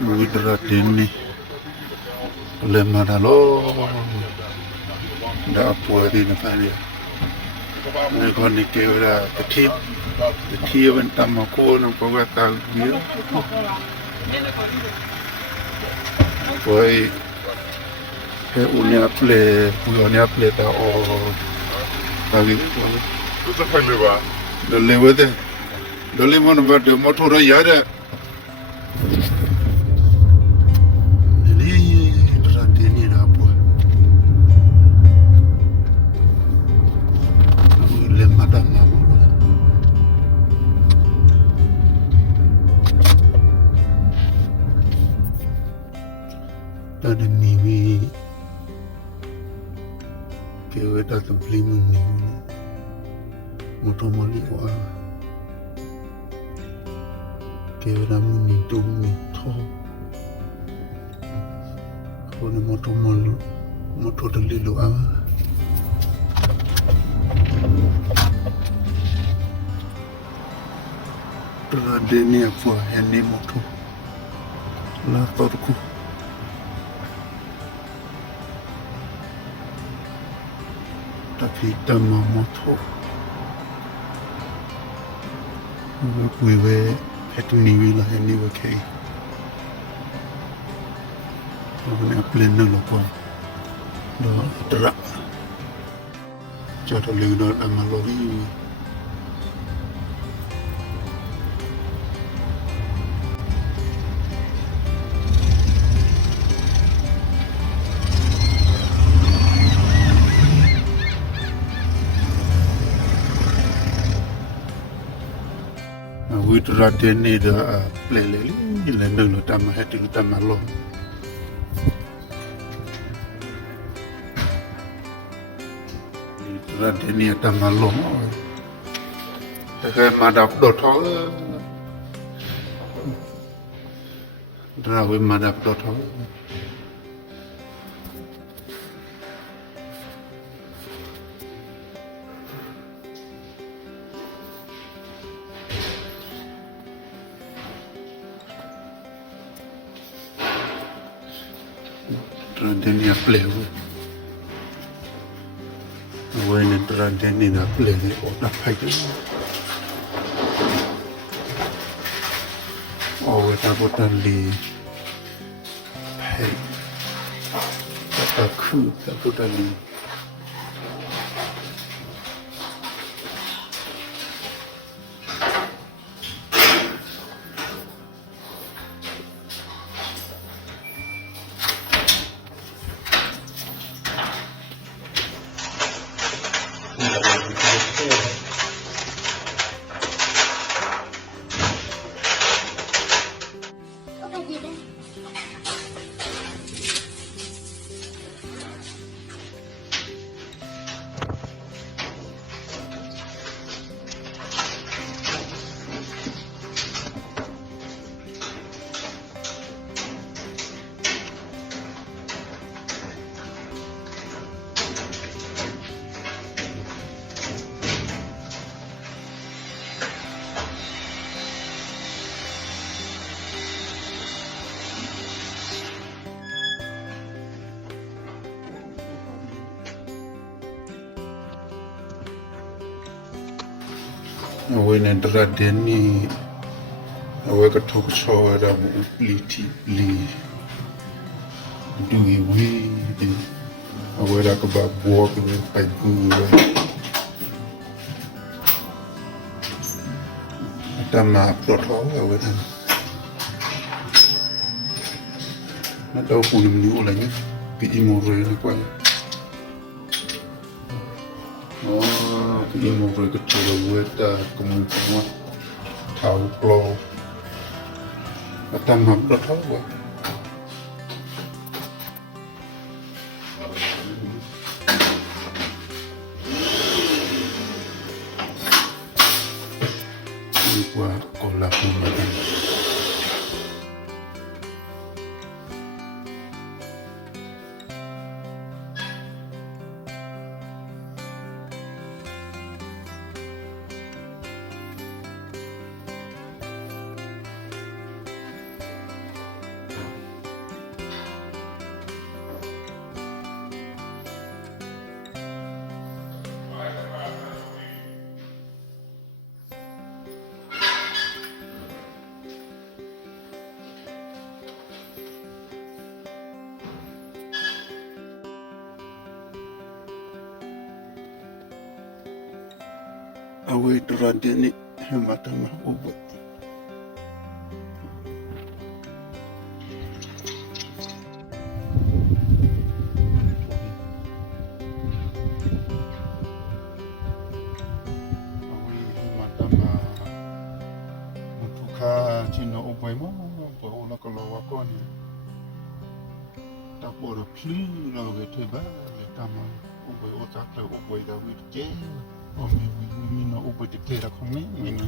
Widra dini le maralo da puari na kaya ne koni ke ora ti ben tamako na pagata dia poi he unia ple ta o tagi Cosa fai leva? do lewede do le mon ba de motor ya de Ada niwi kewe da the blame ni motomali wa kewe da muni to ko ni moto da lilo tra deni afwa hene moto la torku tapi tama moto we het niwi la hene wa kei ne aplen na lo ko do tra cha to le do amalori Widra deni da pleleli le nelo tama heti tama lo Widra deni tama lo ke madap do tho dra we madap do tho Deni pleu when deni na pleu o da pai o we ta botan li pai ta ku ta botan li when dra deni we ka thok cho da bu pliti li do we we da ka ba bo ka pai bu ta ma pro tho we ta na đâu phụ nữ là nhá cái imo rồi là quay cái imo rồi cái chỗ là ta cũng thảo pro tâm học rất tốt quá đi qua còn là không mà Awe turadini hematama uwe. Awe hematama mutuka chino uwe mo pa ola kalo wakoni. Tapora pli loge teba tama uwe otakle uwe da wit je. O mi no uwe te tera kome mi no